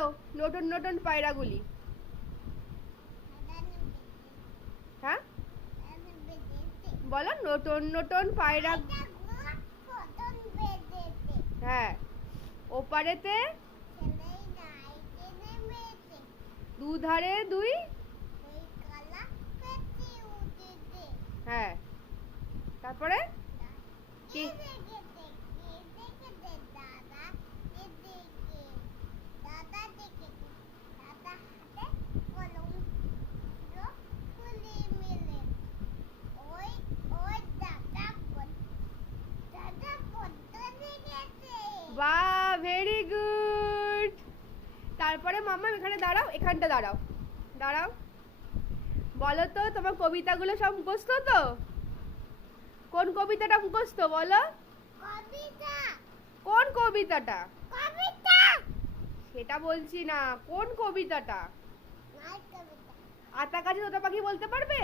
বলো নতুন নতুন পায়রাগুলি। হ্যাঁ বলো নতুন নতুন পায়রা। হ্যাঁ ওপারেতে দুধারে দুই। হ্যাঁ তারপরে কি? বাহ ভেরি গুড। তারপরে মাম্মা এখানে দাঁড়াও, এখানটা দাঁড়াও, দাঁড়াও। বলো তো তোমার কবিতাগুলো সব মুখস্থ তো? কোন কবিতাটা মুখস্থ বলো? কোন কবিতাটা? সেটা বলছি না, কোন কবিতাটা? আতা কাছে তোতা পাখি বলতে পারবে?